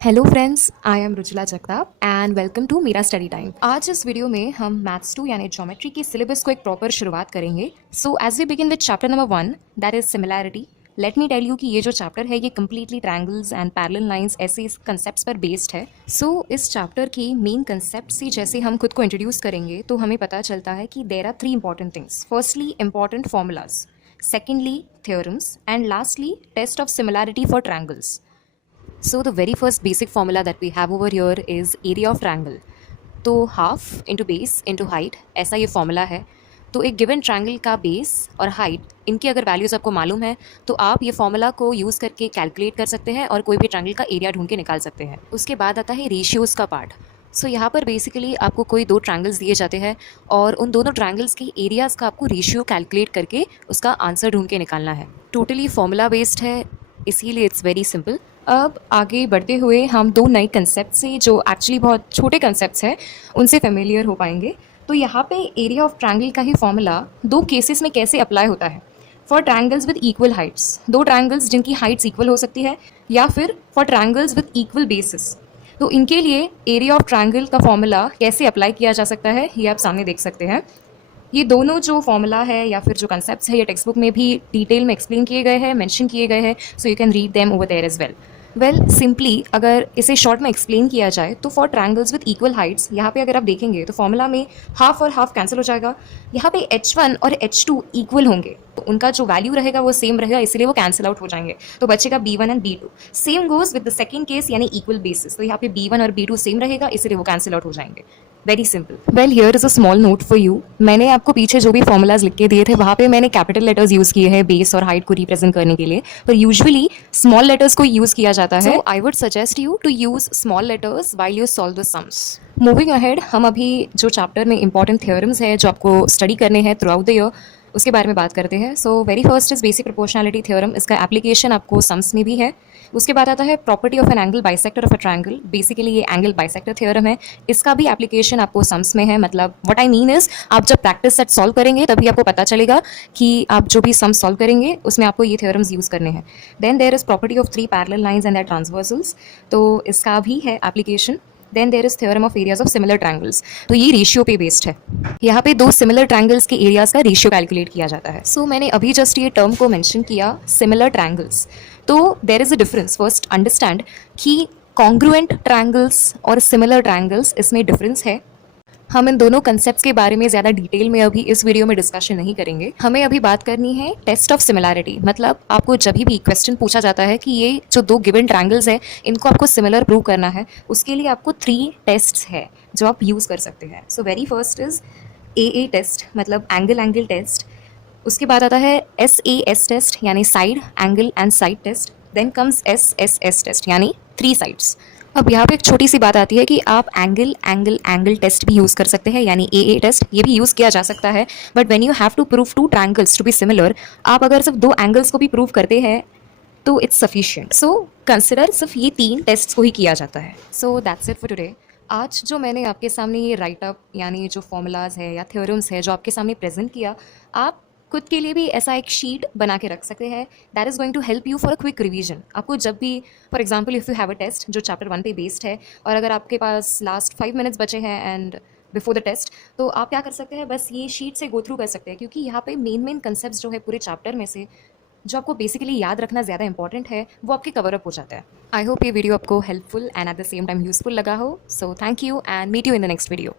Hello friends, I am Ruchila Jagtap and welcome to मेरा study time. आज इस वीडियो में हम मैथ्स 2 यानी ज्योमेट्री की सिलेबस को एक प्रॉपर शुरुआत करेंगे। So as we begin with chapter number 1, that is similarity. Let me tell you कि ये जो चैप्टर है ये completely triangles and parallel lines ऐसे इस कंसेप्ट पर बेस्ड है। सो इस चैप्टर की मेन कंसेप्ट से जैसे हम खुद को इंट्रोड्यूस करेंगे तो हमें पता चलता है कि there are 3 important things. Firstly important formulas, secondly theorems, and lastly test of similarity for triangles. So the very first basic formula that we have over here is area of triangle. तो half into base into height ऐसा ये formula है। तो एक given triangle का base और height इनकी अगर वैल्यूज़ आपको मालूम है तो आप ये फॉर्मूला को यूज़ करके कैलकुलेट कर सकते हैं और कोई भी ट्रायंगल का एरिया ढूंढ के निकाल सकते हैं। उसके बाद आता है रेशियोज़ का पार्ट। सो यहाँ पर बेसिकली आपको कोई 2 ट्रायंगल्स दिए जाते हैं और उन दोनों ट्रायंगल्स के एरियाज़ का आपको रेशियो कैलकुलेट करके उसका आंसर ढूंढ के निकालना है। टोटली फॉर्मूला बेस्ड है, इसीलिए इट्स वेरी सिंपल। अब आगे बढ़ते हुए हम 2 नए कंसेप्ट से जो एक्चुअली बहुत छोटे कंसेप्ट्स हैं उनसे फेमिलियर हो पाएंगे। तो यहाँ पे एरिया ऑफ ट्रायंगल का ही फॉर्मूला 2 केसेस में कैसे अप्लाई होता है। For triangles with equal Heights, 2 triangles जिनकी हाइट्स इक्वल हो सकती है, या फिर for triangles with equal basis. तो इनके लिए एरिया ऑफ ट्रायंगल का फॉर्मूला कैसे अप्लाई किया जा सकता है ये आप सामने देख सकते हैं। ये दोनों जो फॉर्मूला है या फिर जो कंसेप्ट्स है ये टेक्स्ट बुक में भी डिटेल में एक्सप्लेन किए गए हैं, मेंशन किए गए हैं, so you can read them over there as well simply अगर इसे शॉर्ट में एक्सप्लेन किया जाए तो for triangles with equal heights यहाँ पे अगर आप देखेंगे तो फॉर्मूला में हाफ और हाफ कैंसिल हो जाएगा। यहाँ पे H1 और H2 इक्वल होंगे तो उनका जो वैल्यू रहेगा वो सेम रहेगा, इसलिए वो कैंसिल आउट हो जाएंगे। तो बचेगा B1 and B2। Same goes with the second case यानी इक्वल बेसिस। तो यहाँ पे B1 और B2 सेम रहेगा, इसलिए वो कैंसिल आउट हो जाएंगे। Very simple. Well here is a small note for you. मैंने आपको पीछे जो भी फॉर्मूलाज लिख के दिए थे वहाँ पे मैंने कैपिटल लेटर्स यूज़ किए हैं बेस और हाइट को रिप्रेजेंट करने के लिए, पर यूजुअली स्मॉल लेटर्स को यूज़ किया जाता है। So I would suggest you to use small letters while you solve the sums. Moving ahead, हम अभी जो चैप्टर में इंपॉर्टेंट थ्योरम्स है जो आपको स्टडी करने हैं थ्रू आउट द ईयर उसके बारे में बात करते हैं। So very first is basic proportionality theorem. इसका एप्लीकेशन आपको सम्स में भी है। उसके बाद आता है property of an angle bisector of a triangle. Basically ये एंगल बाइसेक्टर थ्योरम है, इसका भी एप्लीकेशन आपको सम्स में है। मतलब व्हाट आई मीन इज आप जब प्रैक्टिस सेट सॉल्व करेंगे तभी आपको पता चलेगा कि आप जो भी सम सॉल्व करेंगे उसमें आपको ये थ्योरम्स यूज़ करने हैं। Then there is property of 3 parallel lines and their transversals, तो इसका भी है application. Then there is theorem of areas of similar triangles, तो ये रेशियो पे बेस्ड है। यहाँ पे 2 सिमिलर ट्रायंगल्स के एरियाज का रेशियो कैलकुलेट किया जाता है। सो मैंने अभी जस्ट ये टर्म को मेंशन किया, सिमिलर ट्रायंगल्स। तो there is a difference. First understand कि कॉन्ग्रुएंट ट्रायंगल्स और सिमिलर ट्रायंगल्स, इसमें डिफरेंस है। हम इन दोनों कंसेप्ट्स के बारे में ज़्यादा डिटेल में अभी इस वीडियो में डिस्कशन नहीं करेंगे। हमें अभी बात करनी है टेस्ट ऑफ सिमिलैरिटी। मतलब आपको जब भी क्वेश्चन पूछा जाता है कि ये जो 2 गिवन ट्रायंगल्स है इनको आपको सिमिलर प्रूव करना है, उसके लिए आपको 3 टेस्ट्स है जो आप यूज़ कर सकते हैं। So very first is AA test, मतलब एंगल टेस्ट। उसके बाद आता है SAS टेस्ट यानी side angle and side test. Then comes SSS test यानी 3 साइड्स। अब यहाँ पे एक छोटी सी बात आती है कि आप एंगल टेस्ट भी यूज़ कर सकते हैं, यानी AA टेस्ट ये भी यूज़ किया जा सकता है। But when you have to prove 2 triangles to be similar, आप अगर सिर्फ 2 एंगल्स को भी प्रूव करते हैं तो इट्स सफिशिएंट। सो कंसिडर सिर्फ ये 3 टेस्ट को ही किया जाता है। So that's it for today. आज जो मैंने आपके सामने ये राइट अप यानी जो फॉर्मूलाज है या थ्योरम्स है जो आपके सामने प्रेजेंट किया, आप खुद के लिए भी ऐसा एक शीट बना के रख सकते हैं। That is going to help you for a quick revision. आपको जब भी for example if you have a test जो चैप्टर 1 पे बेस्ड है और अगर आपके पास लास्ट 5 मिनट्स बचे हैं एंड बिफोर द टेस्ट, तो आप क्या कर सकते हैं, बस ये शीट से गो थ्रू कर सकते हैं, क्योंकि यहाँ पे मेन कंसेप्ट जो है पूरे चैप्टर में से जो आपको बेसिकली याद रखना ज़्यादा इंपॉर्टेंट है वो आपके कवर अप हो जाता है। आई होप ये वीडियो आपको helpful and at the same time useful लगा हो। So thank you and meet you in the next video.